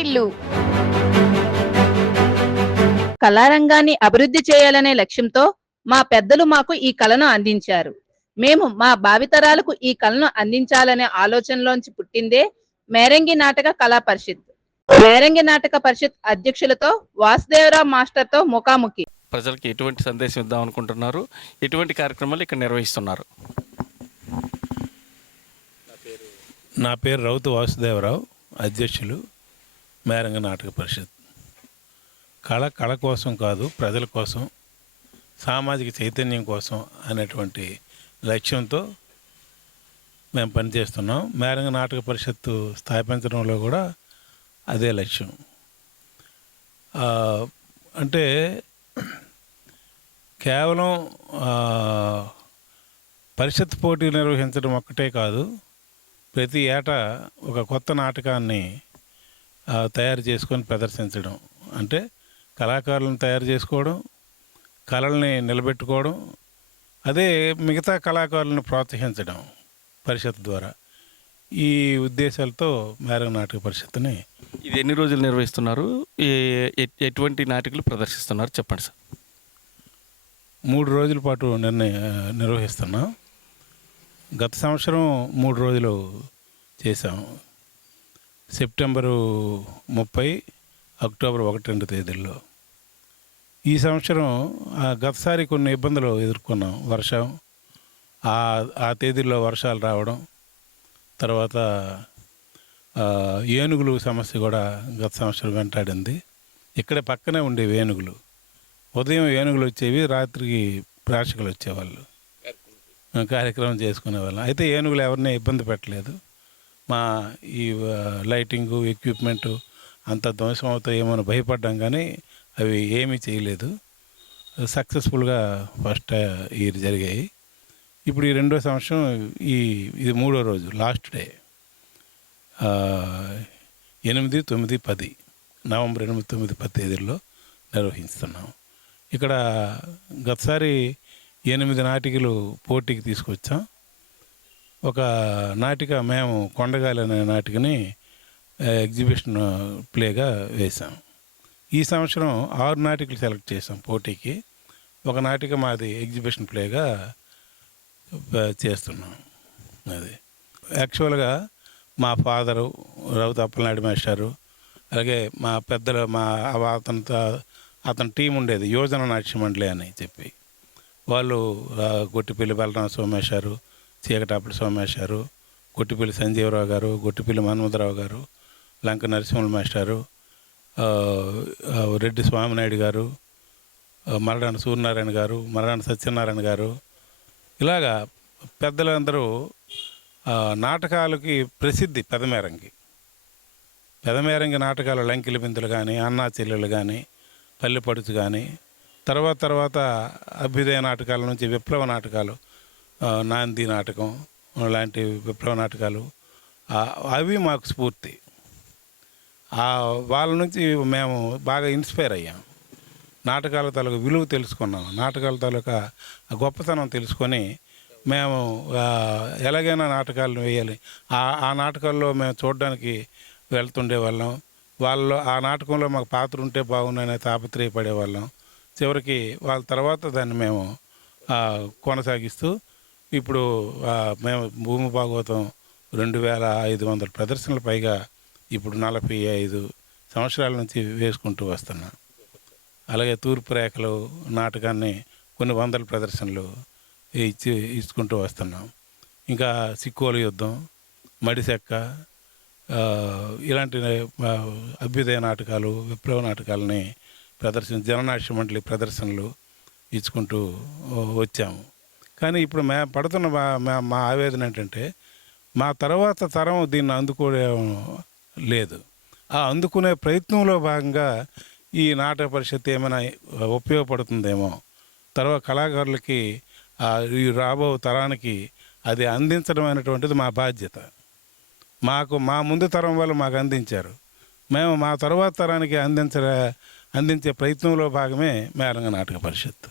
వాకిళ్ళు కళారంగాన్ని అభివృద్ధి చేయాలనే లక్ష్యంతో మా పెద్దలు మాకు ఈ కళను అందించారు. మేము మా భావితరాలకు ఈ కళను అందించాలనే ఆలోచనలోంచి పుట్టిందే మేరంగి నాటక కళా పరిషత్. మేరంగి నాటక పరిషత్ అధ్యక్షులతో వాసుదేవరావు మాస్టర్తో ముఖాముఖి. ప్రజలకి ఎటువంటి సందేశం ఇద్దాం అనుకుంటున్నారు? ఎటువంటి కార్యక్రమాలు ఇక్కడ నిర్వహిస్తున్నారు? నా పేరు రౌతు వాసుదేవరావు అధ్యక్షులు. మేరంగ నాటక పరిషత్. కళ కళ కోసం కాదు ప్రజల కోసం సామాజిక చైతన్యం కోసం అనేటువంటి లక్ష్యంతో మేము పనిచేస్తున్నాం. మేరంగ నాటక పరిషత్తు స్థాపించడంలో కూడా అదే లక్ష్యం. అంటే కేవలం పరిషత్ పోటీ నిర్వహించడం ఒక్కటే కాదు ప్రతి ఏటా ఒక కొత్త నాటకాన్ని తయారు చేసుకొని ప్రదర్శించడం. అంటే కళాకారులను తయారు చేసుకోవడం కళల్ని నిలబెట్టుకోవడం అదే మిగతా కళాకారులను ప్రోత్సహించడం పరిషత్ ద్వారా. ఈ ఉద్దేశాలతో మేరకు నాటక పరిషత్తుని ఇది ఎన్ని రోజులు నిర్వహిస్తున్నారు? ఎటువంటి నాటికలు ప్రదర్శిస్తున్నారు? చెప్పండి సార్. మూడు రోజుల పాటు నిర్ణయ నిర్వహిస్తున్నాం. గత సంవత్సరం మూడు రోజులు చేశాం. సెప్టెంబరు ముప్పై అక్టోబర్ ఒకటి రెండు తేదీల్లో. ఈ సంవత్సరం గతసారి కొన్ని ఇబ్బందులు ఎదుర్కొన్నాం. వర్షం ఆ ఆ తేదీల్లో వర్షాలు రావడం తర్వాత ఏనుగులు సమస్య కూడా గత సంవత్సరం వెంటాడింది. ఇక్కడే పక్కనే ఉండేవి ఏనుగులు. ఉదయం ఏనుగులు వచ్చేవి రాత్రికి ప్రేక్షకులు వచ్చేవాళ్ళు. కార్యక్రమం చేసుకునేవాళ్ళం. అయితే ఏనుగులు ఎవరిని ఇబ్బంది పెట్టలేదు. మా ఈ లైటింగు ఎక్విప్మెంటు అంత ధ్వంసం అవుతాయేమో భయపడ్డాం కానీ అవి ఏమీ చేయలేదు. సక్సెస్ఫుల్గా ఫస్ట్ ఇయర్ జరిగాయి. ఇప్పుడు ఈ రెండో సంవత్సరం ఈ ఇది మూడో రోజు లాస్ట్ డే. ఎనిమిది తొమ్మిది పది నవంబర్ ఎనిమిది తొమ్మిది పది తేదీల్లో నిర్వహిస్తున్నాం. ఇక్కడ గతసారి ఎనిమిది నాటికలు పోటీకి తీసుకొచ్చాం. ఒక నాటిక మేము కొండగాలి అనే నాటికని ఎగ్జిబిషన్ ప్లేగా వేశాం. ఈ సంవత్సరం ఆరు నాటికలు సెలెక్ట్ చేసాం పోటీకి. ఒక నాటిక మాది ఎగ్జిబిషన్ ప్లేగా చేస్తున్నాం. అది యాక్చువల్గా మా ఫాదరు రౌత్ అప్పలనాయుడు మాస్టారు అలాగే మా పెద్దలు మా అతనితో అతని టీం ఉండేది యోజన నాట్య మండలి అని చెప్పి. వాళ్ళు గొట్టిపల్లి బలరామ సోమేశ్వరు చీకటాపల్లి సోమేశారు గొట్టిపల్లి సంజీవరావు గారు గొట్టిపల్లి మన్మధరావు గారు లంక నరసింహుల మాస్టారు రెడ్డి స్వామినాయుడు గారు ఆ, మరడాన సూర్యనారాయణ గారు మరడాన సత్యనారాయణ గారు. ఇలాగా పెద్దలందరూ నాటకాలకి ప్రసిద్ధి పెదమేరంగి పెదమేరంగి నాటకాలు లంకిలి బిందులు కానీ అన్నా చెల్లెలు కానీ పల్లెపడుచు కానీ తర్వాత తర్వాత అభ్యుదయ నాటకాల నుంచి విప్లవ నాటకాలు నాంది నాటకం లాంటి విప్లవ నాటకాలు. అవి మాకు స్ఫూర్తి. వాళ్ళ నుంచి మేము బాగా ఇన్స్పైర్ అయ్యాం. నాటకాల తాలూకా విలువ తెలుసుకున్నాం. నాటకాల తాలూకా గొప్పతనం తెలుసుకొని మేము ఎలాగైనా నాటకాలను వేయాలి. ఆ ఆ నాటకాల్లో మేము చూడడానికి వెళ్తుండే వాళ్ళం. వాళ్ళలో ఆ నాటకంలో మాకు పాత్ర ఉంటే బాగుందనే తాపత్రయపడే వాళ్ళం. చివరికి వాళ్ళ తర్వాత దాన్ని మేము కొనసాగిస్తూ ఇప్పుడు మేము భూమి భాగవతం రెండు వేల ఐదు వందల ప్రదర్శనల పైగా ఇప్పుడు నలభై ఐదు సంవత్సరాల నుంచి వేసుకుంటూ వస్తున్నాం. అలాగే తూర్పు రేఖలు నాటకాన్ని కొన్ని వందల ప్రదర్శనలు ఇచ్చి ఇచ్చుకుంటూ వస్తున్నాం. ఇంకా సిక్కువల యుద్ధం మడిసెక్క ఇలాంటి అభ్యుదయ నాటకాలు విప్లవ నాటకాలని ప్రదర్శన జననాట్య మండలి ప్రదర్శనలు ఇచ్చుకుంటూ వచ్చాము. కానీ ఇప్పుడు మేము పడుతున్న మా- మా- ఆవేదన ఏంటంటే మా తర్వాత తరం దీన్ని అందుకోవడం లేదు. ఆ అందుకునే ప్రయత్నంలో భాగంగా ఈ నాటక పరిషత్ ఏమైనా ఉపయోగపడుతుందేమో. తర్వాత కళాకారులకి ఈ రాబో తరానికి అది అందించడం అనేటువంటిది మా బాధ్యత. మాకు మా ముందు తరం వాళ్ళు మాకు అందించారు. మేము మా తర్వాత తరానికి అందించ అందించే ప్రయత్నంలో భాగమే మేరంగ నాటక పరిషత్